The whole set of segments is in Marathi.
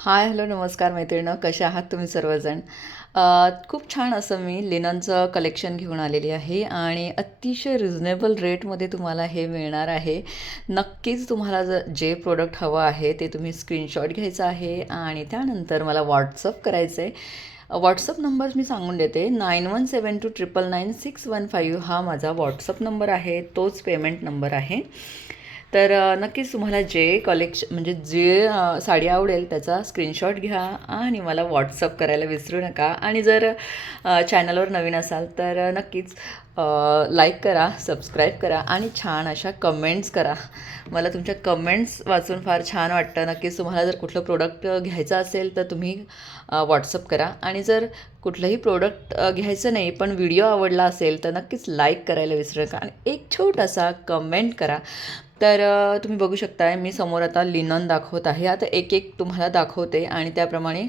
हाय हॅलो नमस्कार मैत्रिणं, कशा आहात तुम्ही सर्वजण. खूप छान असं मी लिननचं कलेक्शन घेऊन आलेली आहे आणि अतिशय रिझनेबल रेटमध्ये तुम्हाला हे मिळणार आहे. नक्कीच तुम्हाला जे प्रोडक्ट हवं आहे ते तुम्ही स्क्रीनशॉट घ्यायचा आहे आणि त्यानंतर मला व्हॉट्सअप करायचं आहे. व्हॉट्सअप नंबर मी सांगून देते, 9172996115 हा माझा व्हॉट्सअप नंबर आहे, तोच पेमेंट नंबर आहे. तर नक्कीच तुम्हाला जे म्हणजे जे साडी आवडेल त्याचा स्क्रीनशॉट घ्या आणि मला व्हॉट्सअप करायला विसरू नका. आणि जर चॅनलवर नवीन असाल तर नक्कीच लाईक करा, सबस्क्राईब करा आणि छान अशा कमेंट्स करा. मला तुमच्या कमेंट्स वाचून फार छान वाटतं. नक्कीच तुम्हाला जर कुठलं प्रोडक्ट घ्यायचं असेल तर तुम्ही व्हॉट्सअप करा आणि जर कुठलंही प्रोडक्ट घ्यायचं नाही पण व्हिडिओ आवडला असेल तर नक्कीच लाईक करायला विसरू नका आणि एक छोटासा कमेंट करा. तर तुम्ही बघू शकताय मी समोर आता लिनन दाखवत आहे. आता एक एक तुम्हाला दाखवते आणि त्याप्रमाणे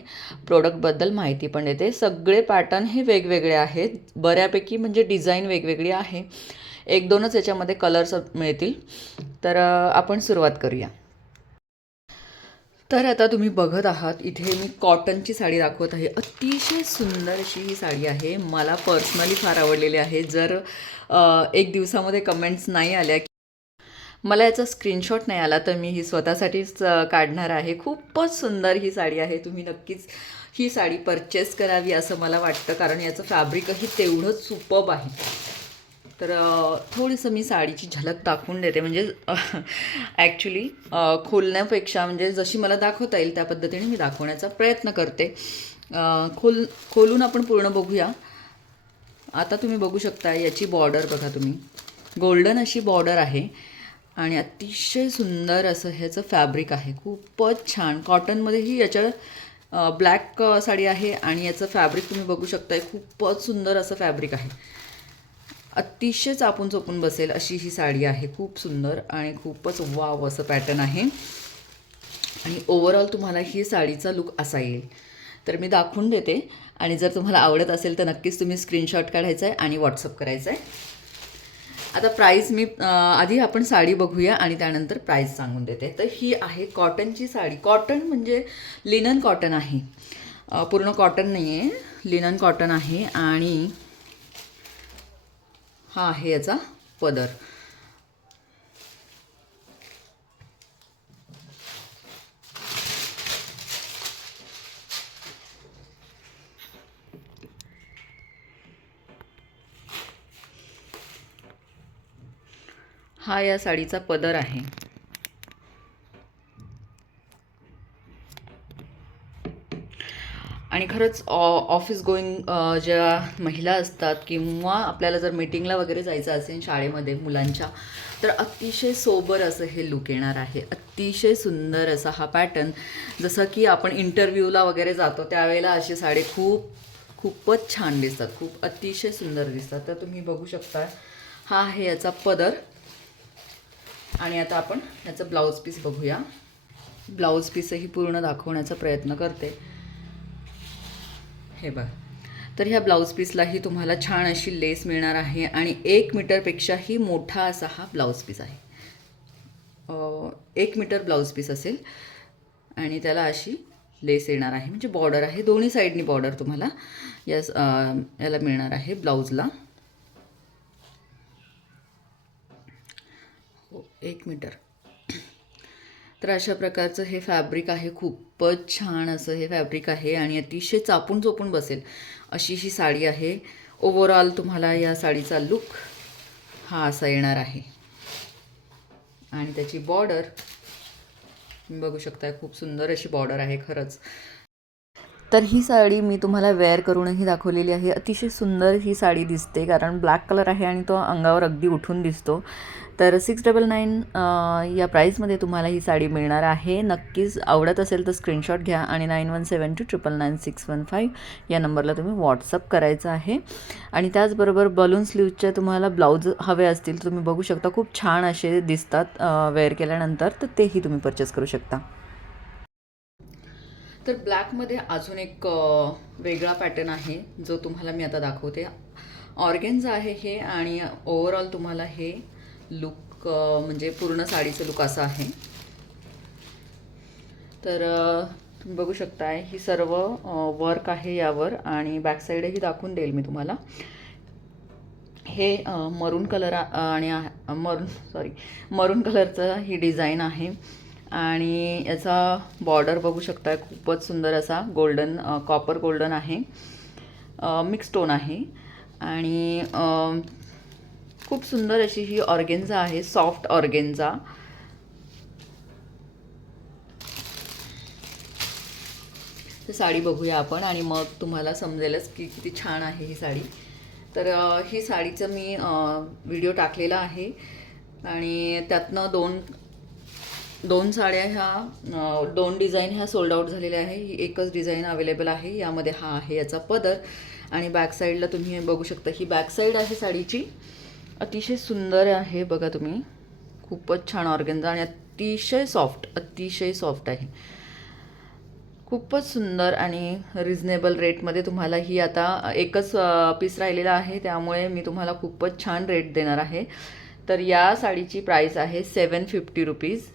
प्रोडक्टबद्दल माहिती पण देते. सगळे पॅटर्न हे वेगवेगळे आहेत, बऱ्यापैकी म्हणजे डिझाईन वेगवेगळी आहे. एक दोनच याच्यामध्ये कलर्स मिळतील. तर आपण सुरुवात करूया. तर आता तुम्ही बघत आहात, इथे मी कॉटनची साडी दाखवत आहे. अतिशय सुंदर अशी ही साडी आहे, मला पर्सनली फार आवडलेली आहे. जर एक दिवसामध्ये कमेंट्स नाही आल्या, मला याचा स्क्रीनशॉट नाही आला तर मी ही स्वतःसाठीच काढणार आहे. खूपच सुंदर ही साडी आहे. तुम्ही नक्कीच ही साडी परचेस करावी असं मला वाटतं, कारण याचं फॅब्रिकही तेवढंच सुपर्ब आहे. तर थोडंसं मी साडीची झलक दाखवून देते, म्हणजे ॲक्च्युली खोलण्यापेक्षा म्हणजे जशी मला दाखवता येईल त्या पद्धतीने मी दाखवण्याचा प्रयत्न करते. खोलून आपण पूर्ण बघूया. आता तुम्ही बघू शकता याची बॉर्डर बघा तुम्ही, गोल्डन अशी बॉर्डर आहे आणि अतिशय सुंदर असं ह्याचं फॅब्रिक आहे. खूपच छान. कॉटनमध्येही याच्या ब्लॅक साडी आहे आणि याचं फॅब्रिक तुम्ही बघू शकताय, खूपच सुंदर असं फॅब्रिक आहे. अतिशय चापून चोपून बसेल अशी ही साडी आहे. खूप सुंदर आणि खूपच वाव असं पॅटर्न आहे आणि ओव्हरऑल तुम्हाला ही साडीचा लुक असा येईल. तर मी दाखवून देते आणि जर तुम्हाला आवडत असेल तर नक्कीच तुम्ही स्क्रीनशॉट काढायचा आहे आणि व्हॉट्सअप करायचं आहे. आता प्राईस मी आधी आपण साडी बघूया आणि त्यानंतर प्राईस सांगून देते. तर ही आहे कॉटनची साडी. कॉटन म्हणजे लिनन कॉटन आहे, पूर्ण कॉटन नाही आहे, लिनन कॉटन आहे. आणि हा आहे याचा पदर. हा या साडीचा पदर आहे. आणि खरंच ऑफिस गोईंग ज्या महिला असतात किंवा आपल्याला जर मीटिंगला वगैरे जायचं असेल शाळेमध्ये मुलांच्या, तर अतिशय सोबर असं हे लुक येणार आहे. अतिशय सुंदर असा हा पॅटर्न. जसं की आपण इंटरव्ह्यूला वगैरे जातो त्यावेळेला अशी साडी खूपच छान दिसतात, खूप अतिशय सुंदर दिसतात. तर तुम्ही बघू शकता हा आहे याचा पदर. आणि आता आपण याचं ब्लाऊज पीस बघूया. ब्लाऊज पीसही पूर्ण दाखवण्याचा प्रयत्न करते. हे बघा. तर ह्या ब्लाऊज पीसलाही तुम्हाला छान अशी लेस मिळणार आहे आणि 1 मीटरपेक्षाही मोठा असा हा ब्लाऊज पीस आहे. 1 मीटर ब्लाऊज पीस असेल आणि त्याला अशी लेस येणार आहे, म्हणजे बॉर्डर आहे, दोन्ही साईडनी बॉर्डर तुम्हाला याला मिळणार आहे ब्लाऊजला. 1 मीटर. तर अशा प्रकारचं हे फॅब्रिक आहे. खूपच छान असं हे फॅब्रिक आहे आणि अतिशय चापून चोपून बसेल अशी ही साडी आहे. ओव्हरऑल तुम्हाला या साडीचा लुक हा असा येणार आहे. आणि त्याची बॉर्डर तुम्ही बघू शकता, खूप सुंदर अशी बॉर्डर आहे खरंच. तर ही साडी मी तुम्हाला वेअर करूनही दाखवलेली आहे. अतिशय सुंदर ही साडी दिसते, कारण ब्लॅक कलर आहे आणि तो अंगावर अगदी उठून दिसतो. तर 699 या प्राईसमध्ये तुम्हाला ही साडी मिळणार आहे. नक्कीच आवडत असेल तर स्क्रीनशॉट घ्या आणि 9172999615 या नंबरला तुम्ही व्हॉट्सअप करायचं आहे. आणि त्याचबरोबर बलून स्लीवचे तुम्हाला ब्लाऊज हवे असतील, तुम्ही बघू शकता, खूप छान असे दिसतात वेअर केल्यानंतर, तर तेही तुम्ही परचेस करू शकता. तर ब्लॅकमध्ये अजून एक वेगळा पॅटर्न आहे जो तुम्हाला मी आता दाखवते. ऑर्गेन्झा आहे हे आणि ओव्हरऑल तुम्हाला हे लुक म्हणजे पूर्ण साडीचं लुक असं आहे. तर तुम्ही बघू शकताय ही सर्व वर्क आहे यावर आणि बॅक साईडही दाखवून देईल मी तुम्हाला. हे मरून कलर आणि मरून कलरचं ही डिझाईन आहे आणि याचा बॉर्डर बघू शकता खूपच सुंदर असा गोल्डन कॉपर गोल्डन आहे, मिक्स टोन आहे आणि खूप सुंदर अशी ही ऑर्गेन्झा आहे, सॉफ्ट ऑर्गेन्झा. तर साडी बघूया आपण आणि मग तुम्हाला समजेलच की किती छान आहे ही साडी. तर ही साडीचं मी व्हिडिओ टाकलेला आहे आणि त्यातनं दोन साड्या ह्या 2 डिझाईन ह्या सोल्ड आउट झालेल्या आहे. ही एकच डिझाईन अवेलेबल आहे. यामध्ये हा आहे याचा पदर आणि बॅक साईडला तुम्ही बघू शकता ही बॅक साईड आहे साडीची. अतिशय सुंदर आहे बघा तुम्ही, खूपच छान ऑर्गेन्झा आणि अतिशय सॉफ्ट आहे. खूपच सुंदर आणि रिझनेबल रेटमध्ये तुम्हाला ही आता एकच पीस राहिलेला आहे त्यामुळे मी तुम्हाला खूपच छान रेट देणार आहे. तर या साडीची प्राईस आहे 750 रुपीज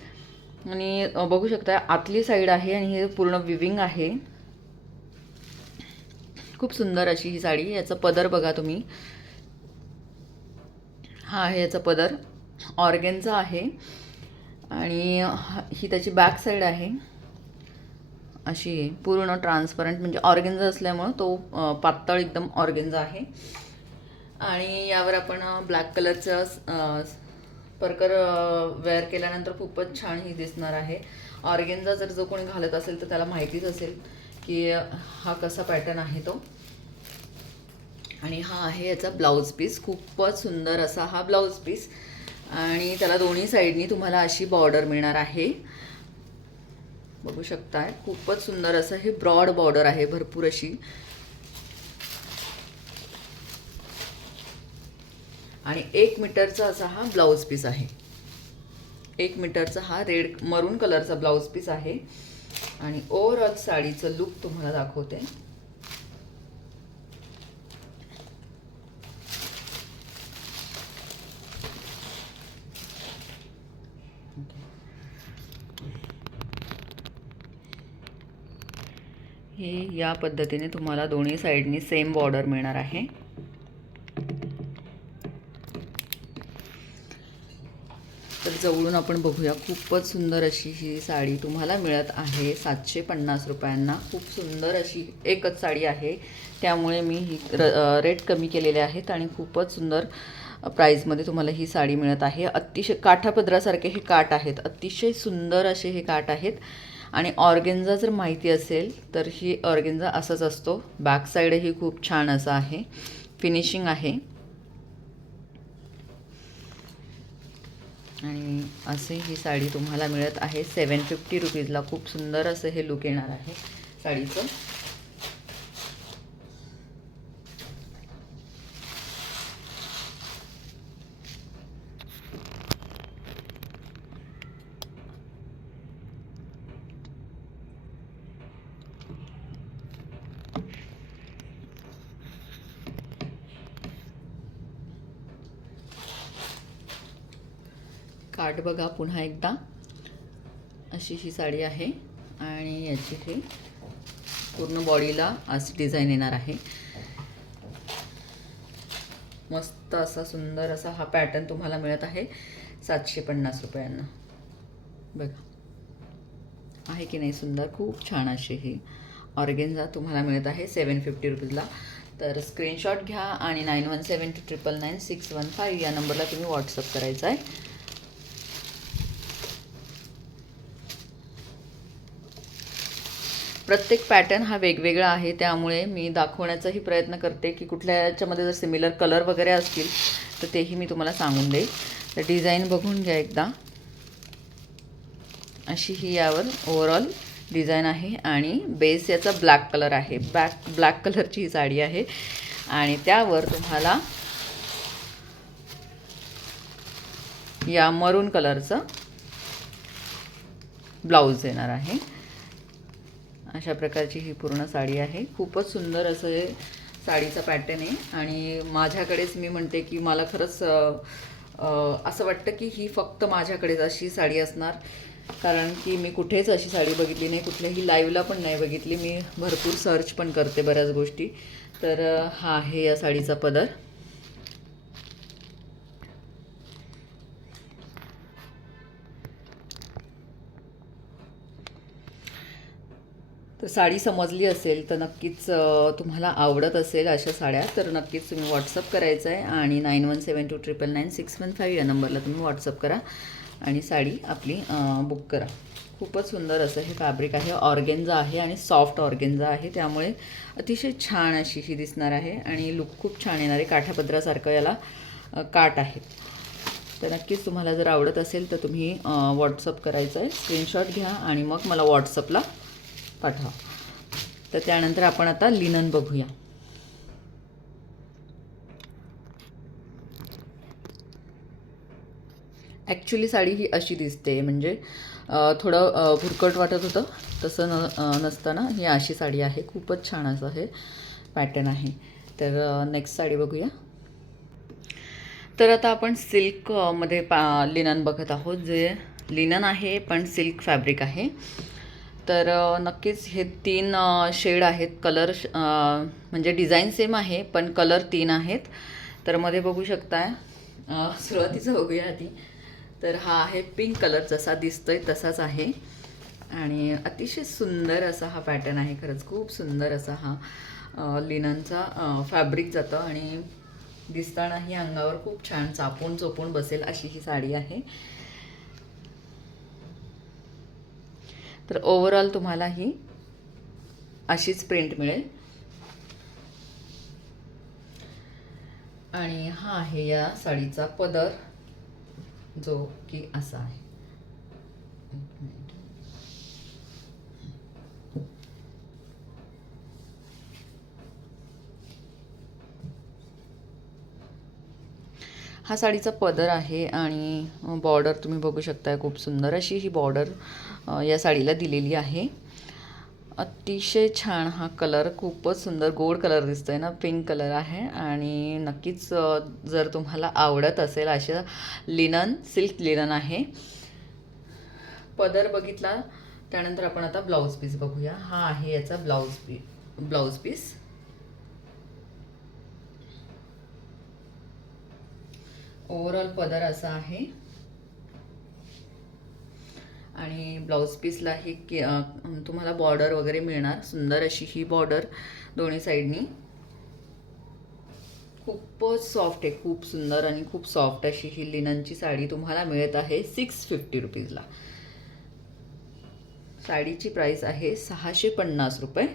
आणि बघू शकता आतली साईड आहे आणि हे पूर्ण विविंग आहे. खूप सुंदर अशी ही साडी. याचा पदर बघा तुम्ही, हा आहे याचा पदर, ऑर्गेन्झा आहे आणि ही त्याची बॅक साईड आहे. अशी पूर्ण ट्रान्सपरंट म्हणजे ऑर्गेन्झा असल्यामुळं तो पातळ एकदम ऑर्गेन्झा आहे आणि यावर आपण ब्लॅक कलरचं परकर वेअर केल्यानंतर खूपच छान ही दिसणार आहे. ऑर्गेन्झा जर जो कोणी घालत असेल तर त्याला माहितीच असेल की हा कसा पॅटर्न आहे तो. आणि हा आहे याचा ब्लाऊज पीस, खूपच सुंदर असा हा ब्लाऊज पीस आणि त्याला दोन्ही साईडनी तुम्हाला अशी बॉर्डर मिळणार आहे. बघू शकताय खूपच सुंदर असं हे ब्रॉड बॉर्डर आहे, भरपूर अशी. आणि 1 मीटरचा असा हा ब्लाऊज पीस आहे. 1 मीटरचा हा रेड मरून कलरचा ब्लाऊज पीस आहे आणि ओव्हरऑल साडीचं लुक तुम्हाला दाखवते. हे या पद्धतीने तुम्हाला दोन्ही साईडनी सेम बॉर्डर मिळणार आहे. तर जवळून आपण बघूया. खूपच सुंदर अशी ही साडी तुम्हाला मिळत आहे 750 रुपयांना. खूप सुंदर अशी एकच साडी आहे त्यामुळे मी ही रेट कमी केलेले आहेत आणि खूपच सुंदर प्राईजमध्ये तुम्हाला ही साडी मिळत आहे. अतिशय काठापदरासारखे हे काठ आहेत, अतिशय सुंदर असे हे काठ आहेत आणि ऑर्गेन्झा जर माहिती असेल तर ही ऑर्गेन्झा असाच असतो. बॅक साईडही खूप छान असं आहे, फिनिशिंग आहे आणि असे ही साडी तुम्हाला मिळत आहे 750 रुपीजला. खूप सुंदर असं हे लुक येणार आहे साडीचं. काठ बघा पुन्हा एकदा, अशी ही साडी आहे आणि याची हे पूर्ण बॉडीला अशी डिझाईन येणार आहे. मस्त असा सुंदर असा हा पॅटर्न तुम्हाला मिळत आहे 750 रुपयांना. बघा आहे की नाही सुंदर, खूप छान अशी ही ऑर्गेन्झा तुम्हाला मिळत आहे 750 रुपीजला. तर स्क्रीनशॉट घ्या आणि 9172999615 या नंबरला तुम्ही व्हॉट्सअप करायचा आहे. प्रत्येक पॅटर्न हा वेगवेगळा आहे त्यामुळे मी दाखवण्याचाही प्रयत्न करते की कुठल्या याच्यामध्ये जर सिमिलर कलर वगैरे असतील तर तेही मी तुम्हाला सांगून देईल. तर डिझाईन बघून घ्या एकदा. अशी ही यावर ओव्हरऑल डिझाईन आहे आणि बेस याचा ब्लॅक कलर आहे. ब्लॅक कलरची ही साडी आहे आणि त्यावर तुम्हाला या मरून कलरचं ब्लाऊज येणार आहे. अशा प्रकारची ही पूर्ण साडी आहे. खूपच सुंदर असं हे साडीचा पॅटर्न आहे आणि माझ्याकडेच मी म्हणते की मला खरंच असं वाटतं की ही फक्त माझ्याकडेच अशी साडी असणार कारण की मी कुठेच अशी साडी बघितली नाही, कुठल्याही लाईव्हला पण नाही बघितली. मी भरपूर सर्च पण करते बऱ्याच गोष्टी. तर हा आहे या साडीचा पदर. तर साडी समजली असेल तर नक्कीच तुम्हाला आवडत असेल अशा साड्या तर नक्कीच तुम्ही व्हॉट्सअप करायचं आहे आणि 9172999615 या नंबरला तुम्ही व्हॉट्सअप करा आणि साडी आपली बुक करा. खूपच सुंदर असं हे फॅब्रिक आहे. ऑर्गेन्झा आहे आणि सॉफ्ट ऑर्गेन्झा आहे, त्यामुळे अतिशय छान अशी ही दिसणार आहे आणि लुक खूप छान येणार आहे. काठापदरासारखं याला काठ आहेत. तर नक्कीच तुम्हाला जर आवडत असेल तर तुम्ही व्हॉट्सअप करायचं आहे, स्क्रीनशॉट घ्या आणि मग मला व्हॉट्सअपला पाठवा. तर त्यानंतर आपण आता लिनन बघूया. ॲक्च्युली साडी ही अशी दिसते, म्हणजे थोडं भुरकट वाटत होतं तसं नसताना ही अशी साडी आहे. खूपच छान असं हे पॅटर्न आहे. तर नेक्स्ट साडी बघूया. तर आता आपण सिल्कमध्ये लिनन बघत आहोत. जे लिनन आहे पण सिल्क फॅब्रिक आहे. तर नक्कीच हे 3 शेड आहेत. कलर म्हणजे डिझाईन सेम आहे पण कलर 3 आहेत. तर मध्ये बघू शकताय, सुरुवातीचं बघूया आधी. तर हा आहे पिंक कलर, जसा दिसतोय तसाच आहे आणि अतिशय सुंदर असा हा पॅटर्न आहे. खरंच खूप सुंदर असा हा लिननचा फॅब्रिक जातं आणि दिसतानाही अंगावर खूप छान चापून चोपून बसेल अशी ही साडी आहे. तर ओव्हरऑल तुम्हाला ही अशीच प्रिंट मिळेल आणि हा आहे या साडीचा पदर, जो की असा आहे. हा साडीचा पदर आहे आणि बॉर्डर तुम्ही बघू शकता. खूप सुंदर अशी ही बॉर्डर या साडीला दिलेली आहे. अतिशय छान हा कलर, खूपच सुंदर गोड कलर दिसतोय ना, पिंक कलर आहे आणि नक्कीच जर तुम्हाला आवडत असेल अशा लिनन, सिल्क लिनन आहे. पदर बघितला त्यानंतर आपण आता ब्लाऊज पीस बघूया. हा आहे याचा ब्लाऊज पीस. ओव्हरऑल पदर असा आहे आणि ब्लाऊज पीसला ही तुम्हाला बॉर्डर वगैरे मिळणार. सुंदर अशी ही बॉर्डर दोन्ही साईडनी. खूपच सॉफ्ट आहे, खूप सुंदर आणि खूप सॉफ्ट अशी ही लिननची साडी तुम्हाला मिळत आहे 650 रुपीजला. साडीची प्राईस आहे 650 रुपये.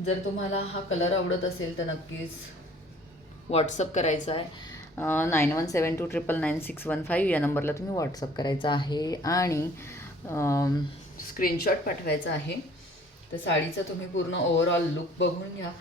जर तुम्हाला हा कलर आवडत असेल तर नक्कीच व्हॉट्सअप करायचा आहे. 9172999615 या नंबरला तुम्ही व्हॉट्सअप करायचा आहे आणि स्क्रीनशॉट पाठवायचा आहे. तर साडीचा तुम्ही पूर्ण ओव्हरऑल लुक बघून घ्या.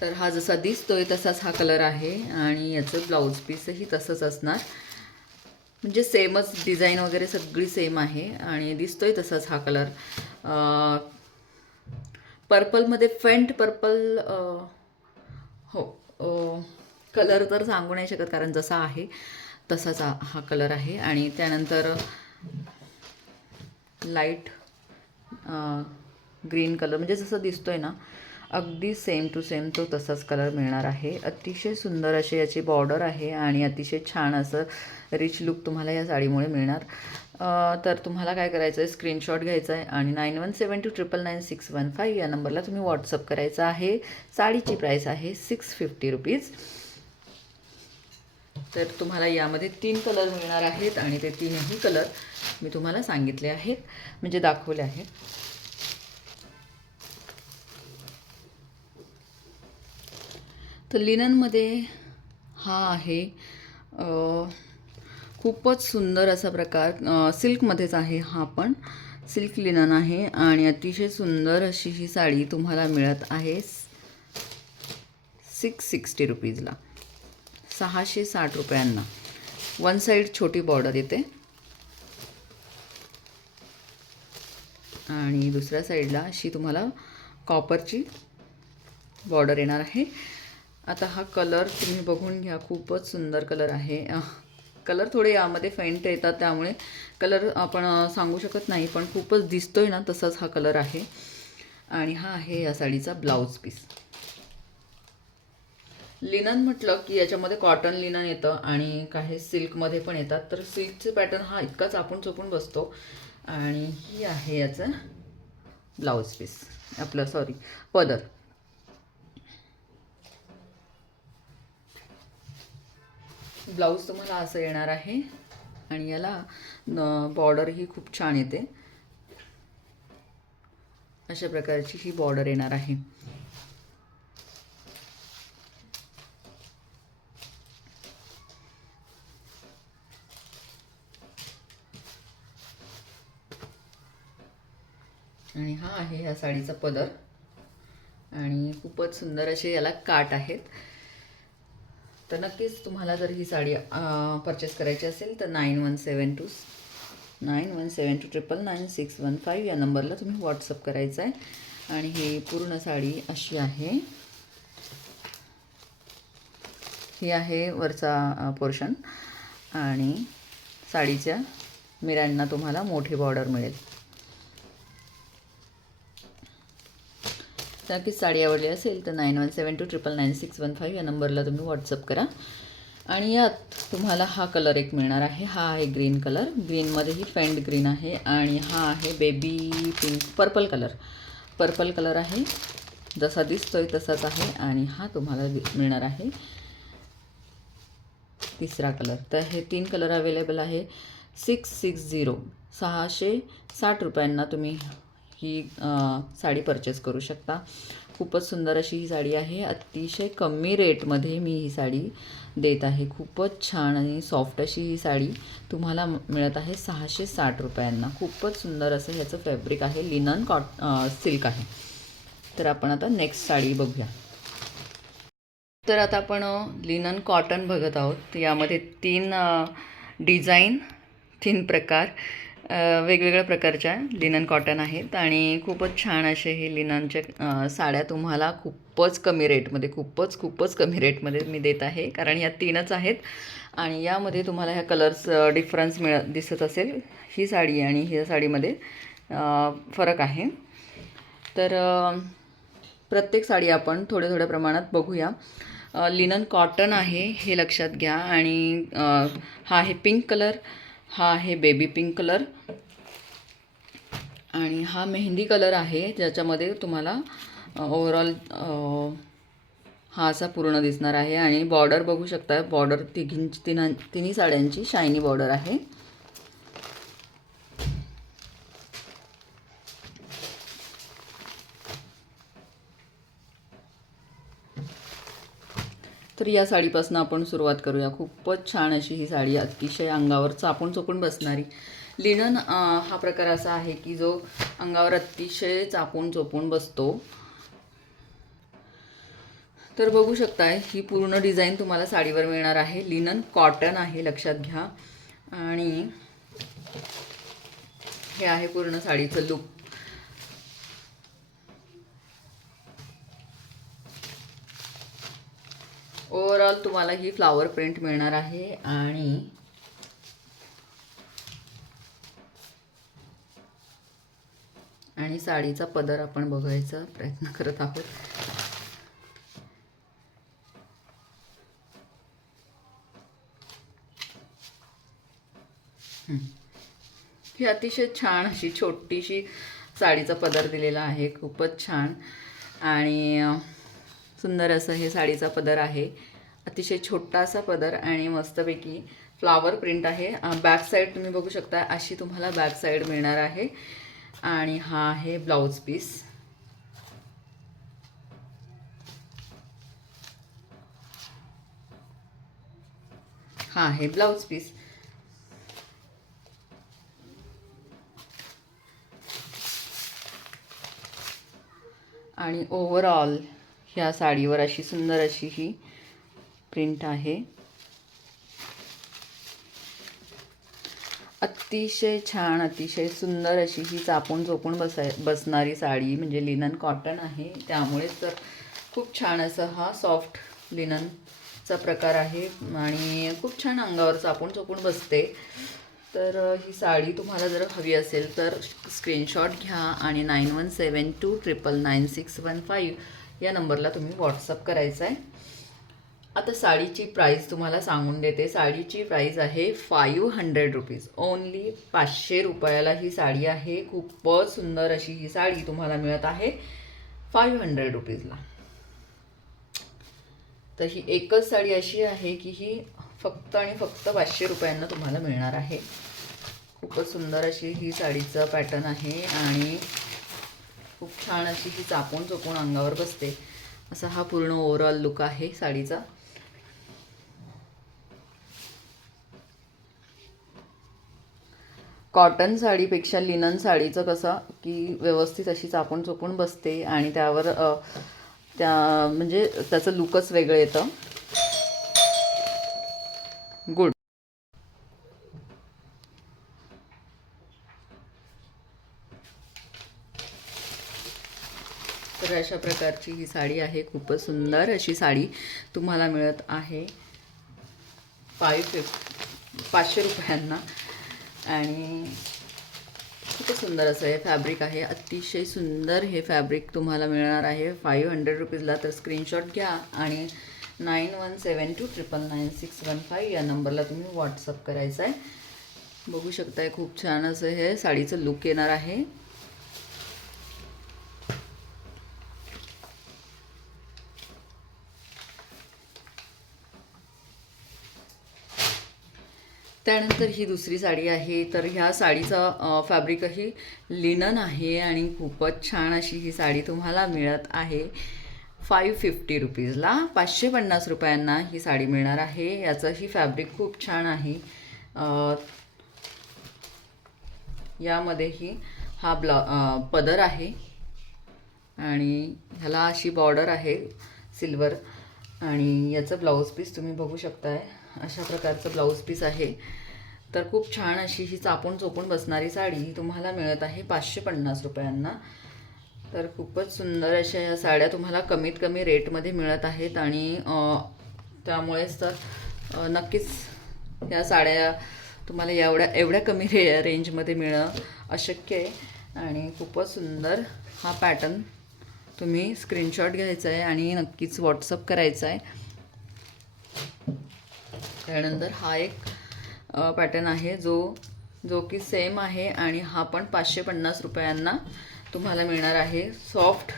तर हा जसा दिसतोय तसाच हा कलर आहे आणि याचं ब्लाऊज पीसही तसंच असणार. म्हणजे सेमच डिझाईन वगैरे सगळी सेम आहे आणि दिसतोय तसाच हा कलर. पर्पलमध्ये फेंट पर्पल, हो, कलर तर सांगू नाही शकत कारण जसा आहे तसाच हा कलर आहे. आणि त्यानंतर लाईट ग्रीन कलर, म्हणजे जसं दिसतोय ना अगदी सेम टू सेम तो तसाच कलर मिळणार आहे. अतिशय सुंदर अशी याची बॉर्डर आहे आणि अतिशय छान असं रिच लुक तुम्हाला या साडीमुळे मिळणार. तर तुम्हाला काय करायचं आहे, स्क्रीनशॉट घ्यायचा आहे आणि 9172999615 या नंबरला तुम्ही व्हॉट्सअप करायचा आहे. साडीची प्राईस आहे 650 रुपीज. तर तुम्हाला यामध्ये 3 कलर मिळणार आहेत आणि ते 3ही कलर मी तुम्हाला सांगितले आहेत, म्हणजे दाखवले आहेत. तर लिननमध्ये हा आहे खूपच सुंदर असा प्रकार. सिल्कमध्येच आहे हा पण. सिल्क लिनन आहे आणि अतिशय सुंदर अशी ही साडी तुम्हाला मिळत आहे 660 रुपीजला, 660 रुपयांना. वन साईड छोटी बॉर्डर येते आणि दुसऱ्या साईडला अशी तुम्हाला कॉपरची बॉर्डर येणार आहे. आता हा कलर तुम्ही बघून घ्या, खूपच सुंदर कलर आहे. कलर थोडे यामध्ये फेंट येतात त्यामुळे कलर आपण सांगू शकत नाही, पण खूपच दिसतोय ना तसाच हा कलर आहे. आणि हा आहे या साडीचा ब्लाऊज पीस. लिनन म्हटलं की याच्यामध्ये कॉटन लिनन येतं आणि काही सिल्कमध्ये पण येतात. तर सिल्कचे पॅटर्न हा इतका चापून चोपून बसतो. आणि ही आहे याचं ब्लाऊज पीस, आपलं सॉरी पदर. ब्लाऊज तुम्हाला असं येणार आहे आणि याला बॉर्डरही खूप छान येते. अशा प्रकारची ही बॉर्डर येणार आहे. आणि हा आहे ह्या साडीचा पदर आणि खूपच सुंदर असे याला काठ आहेत. तर नक्कीच तुम्हाला जर ही साडी परचेस करायची असेल तर 9172 या नंबरला तुम्ही व्हॉट्सअप करायचं आहे. आणि ही पूर्ण साडी अशी आहे. ही आहे वरचा पोर्शन आणि साडीच्या मिऱ्यांना तुम्हाला मोठी बॉर्डर मिळेल. नक्कीच साडी आवडली असेल तर 9172999615 या नंबरला तुम्ही व्हॉट्सअप करा. आणि यात तुम्हाला हा कलर एक मिळणार आहे. हा आहे ग्रीन कलर, ग्रीनमध्येही फेंट ग्रीन आहे. आणि हा आहे बेबी पिंक पर्पल कलर आहे, जसा दिसतोय तसाच आहे. आणि हा तुम्हाला मिळणार आहे तिसरा कलर. तर हे 3 कलर अवेलेबल आहे. 660 रुपयांना तुम्ही ही साडी परचेस करू शकता. खूपच सुंदर अशी ही साडी आहे. अतिशय कमी रेटमध्ये मी ही साडी देत आहे. खूपच छान आणि सॉफ्ट अशी ही साडी तुम्हाला मिळत आहे 660 रुपयांना. खूपच सुंदर असं ह्याचं फॅब्रिक आहे, लिनन सिल्क आहे. तर आपण आता नेक्स्ट साडी बघूया. तर आता आपण लिनन कॉटन बघत आहोत. यामध्ये 3 डिझाईन, 3 प्रकार, वेगवेगळ्या प्रकारच्या लिनन कॉटन आहेत. आणि खूपच छान असे हे लिननच्या साड्या तुम्हाला खूपच कमी रेटमध्ये, खूपच कमी रेटमध्ये मी देत आहे. कारण या 3च आहेत आणि यामध्ये तुम्हाला ह्या कलर्स डिफरन्स दिसत असेल. ही साडी आणि ह्या साडीमध्ये फरक आहे. तर प्रत्येक साडी आपण थोड्या प्रमाणात बघूया. लिनन कॉटन आहे हे लक्षात घ्या. आणि हा आहे पिंक कलर, हा आहे बेबी पिंक कलर आणि हा मेहंदी कलर आहे, ज्याच्यामध्ये तुम्हाला ओव्हरऑल हा असा पूर्ण दिसणार आहे. आणि बॉर्डर बघू शकता, बॉर्डर तिन्ही साड्यांची शायनी बॉर्डर आहे. तर या साडीपासून आपण सुरुवात करूया. खूपच छान अशी ही साडी, अतिशय अंगावर चापून चोपून बसणारी. लिनन हा प्रकार असा आहे की जो अंगावर अतिशय चापून चोपून बसतो. तर बघू शकताय ही पूर्ण डिझाईन तुम्हाला साडीवर मिळणार आहे. लिनन कॉटन आहे, लक्षात घ्या. आणि हे आहे पूर्ण साडीचं लुक. ओव्हरऑल तुम्हाला ही फ्लावर प्रिंट मिळणार आहे. आणि साडीचा पदर आपण बघायचा प्रयत्न करत आहोत. ही अतिशय छान अशी छोटीशी साडीचा पदर दिलेला आहे, खूपच छान. आणि सुंदर असं हे साडीचा पदर आहे, अतिशय छोटासा पदर आणि मस्तपैकी फ्लावर प्रिंट आहे. बॅक साईड तुम्ही बघू शकता, अशी तुम्हाला बॅक साईड मिळणार आहे. आणि हा आहे ब्लाऊज पीस. हा आहे ब्लाऊज पीस. आणि ओव्हरऑल ह्या साडीवर अशी सुंदर अशी ही प्रिंट आहे. अतिशय छान, अतिशय सुंदर अशी ही चापून चोपून बसणारी साडी, म्हणजे लिनन कॉटन आहे, त्यामुळेच तर खूप छान असं हा सॉफ्ट लिननचा प्रकार आहे आणि खूप छान अंगावर चापून चोपून बसते. तर ही साडी तुम्हाला जर हवी असेल तर स्क्रीनशॉट घ्या आणि 9172999615 या नंबरला तुम्ही व्हॉट्सअप करायचा आहे. आता साडीची प्राईस तुम्हाला सांगून देते. साडीची प्राईस आहे 500 रुपीज, ओन्ली 500 रुपयाला ही साडी आहे. खूपच सुंदर अशी ही साडी तुम्हाला मिळत आहे 500 रुपीजला. तर ही एकच साडी अशी आहे की ही फक्त आणि फक्त 500 रुपयांना तुम्हाला मिळणार आहे. खूपच सुंदर अशी ही साडीचं पॅटर्न आहे आणि खूप छान अशी ही चापून चोपून अंगावर बसते. असा हा पूर्ण ओव्हरऑल लुक आहे साडीचा. कॉटन साडीपेक्षा लिनन साडीचं कसं की व्यवस्थित अशी चापून चोपून बसते आणि त्यावर म्हणजे त्याचं लुकच वेगळं येतं. गुड. तर अशा प्रकारची ही साडी आहे. खूपच सुंदर अशी साडी तुम्हाला मिळत आहे 500 रुपयांना आणि खूपच सुंदर असं हे फॅब्रिक आहे. अतिशय सुंदर हे फॅब्रिक तुम्हाला मिळणार आहे 500 रुपीजला. तर स्क्रीनशॉट घ्या आणि 9172999615 या नंबरला तुम्ही व्हॉट्सअप करायचं आहे. बघू शकताय खूप छान असं हे साडीचं लुक येणार आहे. त्यानंतर ही दुसरी साडी आहे. तर ह्या साडीचा फॅब्रिकही लिनन आहे आणि खूपच छान अशी ही साडी तुम्हाला मिळत आहे 550 रुपीजला. 550 रुपयांना ही साडी मिळणार आहे. याचंही फॅब्रिक खूप छान आहे. यामध्येही हा पदर आहे आणि ह्याला अशी बॉर्डर आहे सिल्वर आणि याचं ब्लाऊज पीस तुम्ही बघू शकताय. अशा प्रकारचं ब्लाऊज पीस आहे. तर खूप छान अशी ही चापून चोपून बसणारी साडी तुम्हाला मिळत आहे 550 रुपयांना. तर खूपच सुंदर अशा ह्या साड्या तुम्हाला कमीत कमी रेटमध्ये मिळत आहेत आणि त्यामुळेच तर नक्कीच ह्या साड्या तुम्हाला एवढ्या कमी रेंजमध्ये मिळणं अशक्य आहे. आणि खूपच सुंदर हा पॅटर्न तुम्ही स्क्रीनशॉट घ्यायचा आहे आणि नक्कीच व्हॉट्सअप करायचा आहे. त्यानंतर हा एक पॅटर्न आहे जो की सेम आहे आणि हा पण 550 रुपयांना तुम्हाला मिळणार आहे. सॉफ्ट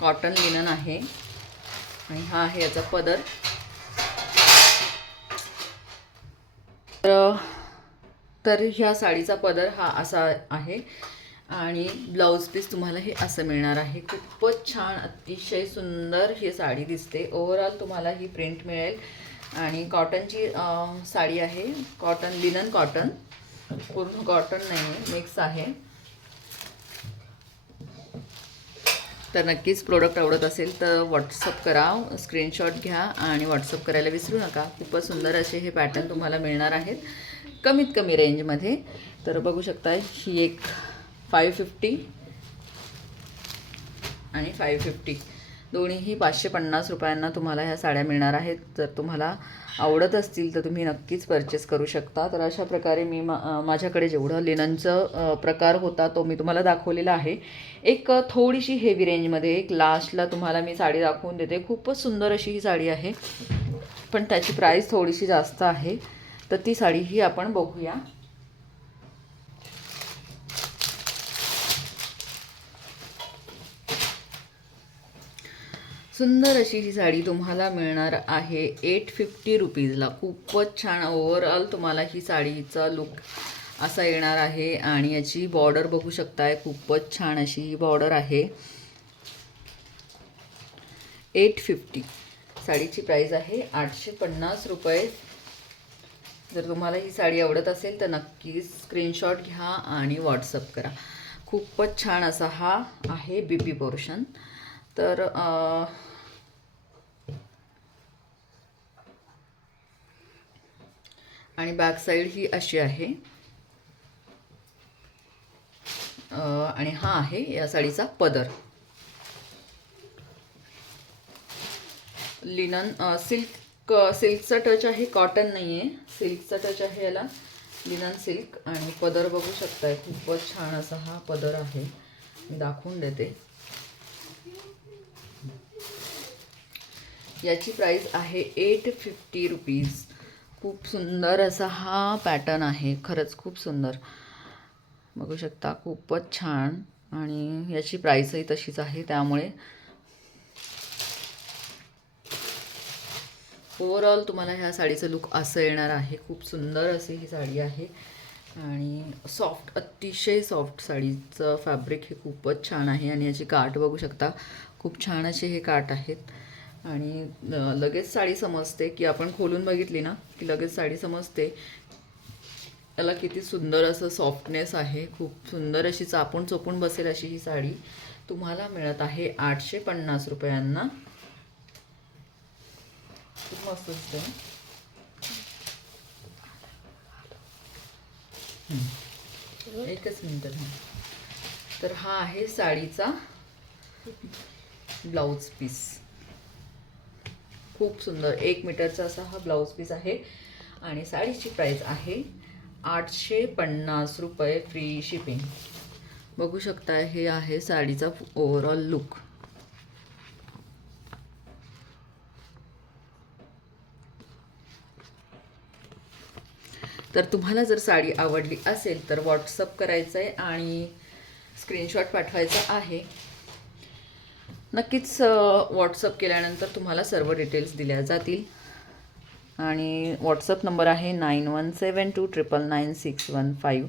कॉटन लिनन आहे आणि हा आहे याचा पदर. तर ह्या साडीचा पदर हा असा आहे आणि ब्लाऊज पीस तुम्हाला हे असं मिळणार आहे. खूपच छान अतिशय सुंदर ही साडी दिसते. ओव्हरऑल तुम्हाला ही प्रिंट मिळेल आणि कॉटनची साडी आहे. कॉटन लिनन कॉटन, पूर्ण कॉटन नाही, मिक्स आहे. तर नक्कीच प्रोडक्ट आवडत असेल तर व्हॉट्सअप करा, स्क्रीनशॉट घ्या आणि व्हॉट्सअप करायला विसरू नका. खूपच सुंदर असे हे पॅटर्न तुम्हाला मिळणार आहेत कमीत कमी रेंजमध्ये. तर बघू शकता ही एक 550 आणि 550 दोन्हीही 550 रुपयांना तुम्हाला ह्या साड्या मिळणार आहेत. जर तुम्हाला आवडत असतील तर तुम्ही नक्कीच परचेस करू शकता. तर अशा प्रकारे मी माझ्याकडे जेवढं लिननचं प्रकार होता तो मी तुम्हाला दाखवलेला आहे. एक थोडीशी हेवी रेंजमध्ये एक लास्टला तुम्हाला मी साडी दाखवून देते. खूपच सुंदर अशी ही साडी आहे पण त्याची प्राईस थोडीशी जास्त आहे. तर ती साडीही आपण बघूया. सुंदर अशी ही साडी तुम्हाला मिळणार आहे 850 रुपीजला. खूपच छान ओव्हरऑल तुम्हाला ही साडीचा लुक असा येणार आहे आणि याची बॉर्डर बघू शकताय. खूपच छान अशी ही बॉर्डर आहे. 850 साडीची प्राईस आहे 850 रुपये. जर तुम्हाला ही साडी आवडत असेल तर नक्कीच स्क्रीनशॉट घ्या आणि व्हॉट्सअप करा. खूपच छान असा हा आहे बीपी पोर्शन तर आणि बॅक साईड ही अशी आहे. आणि हा आहे या साडीचा पदर. लिनन सिल्कचा टच आहे, कॉटन नाही आहे, सिल्कचा टच आहे याला, लिनन सिल्क. आणि पदर बघू शकताय, खूपच छान असा हा पदर आहे. मी दाखवून देते. याची प्राइस आहे 850 रुपीज. खूप सुंदर असा हा पॅटर्न आहे, खरंच खूप सुंदर. बघू शकता, खूपच छान. आणि याची प्राइसही तशीच आहे. त्यामुळे ओव्हरऑल तुम्हाला ह्या साडीचं लुक असं येणार आहे. खूप सुंदर अशी ही साडी आहे आणि सॉफ्ट, अतिशय सॉफ्ट साडीचं फॅब्रिक हे खूपच छान आहे. आणि याची काठ बघू शकता, खूप छान असे हे काठ आहेत. आणि लगेच साडी समजते की आपण खोलून बघितली ना की लगेच साडी समजते याला किती सुंदर असं सॉफ्टनेस आहे. खूप सुंदर अशी चापून चोपून बसेल अशी ही साडी तुम्हाला मिळत आहे 850 रुपयांना. खूप मस्त असते. एकच मिनिट. तर हा आहे साडीचा ब्लाऊज पीस. खूप सुंदर 1 मीटरचा असा हा ब्लाऊज पीस आहे. आणि साडीची प्राइस आहे 850 रुपये, फ्री शिपिंग. बघू शकता, हे आहे साडीचा ओव्हरऑल लुक. तर तुम्हाला जर साडी आवडली असेल तर व्हॉट्सअप करायचं आहे आणि स्क्रीनशॉट पाठवायचा आहे. नक्कीच व्हॉट्सअप केल्यानंतर तुम्हाला सर्व डिटेल्स दिल्या जातील. आणि व्हॉट्सअप नंबर आहे 9172999615.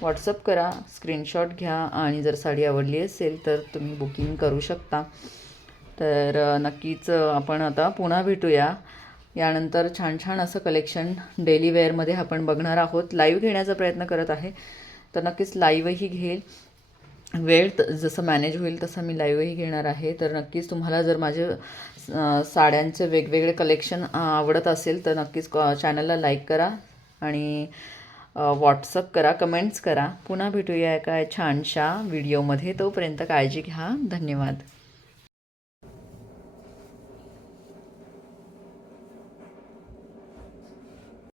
व्हॉट्सअप करा, स्क्रीनशॉट घ्या आणि जर साडी आवडली असेल तर तुम्ही बुकिंग करू शकता. तर नक्कीच आपण आता पुन्हा भेटूया. यानंतर छान छान असं कलेक्शन डेली वेअरमध्ये आपण बघणार आहोत. लाईव्ह घेण्याचा प्रयत्न करत आहे, तर नक्कीच लाईव्हही घेईल. वेळ जसं मॅनेज होईल तसं मी लाईव्हही घेणार आहे. तर नक्कीच तुम्हाला जर माझे साड्यांचे वेगवेगळे कलेक्शन आवडत असेल तर नक्कीच चॅनलला लाईक करा आणि व्हॉट्सअप करा, कमेंट्स करा. पुन्हा भेटूया एका छानशा व्हिडिओमध्ये. तोपर्यंत काळजी घ्या. धन्यवाद.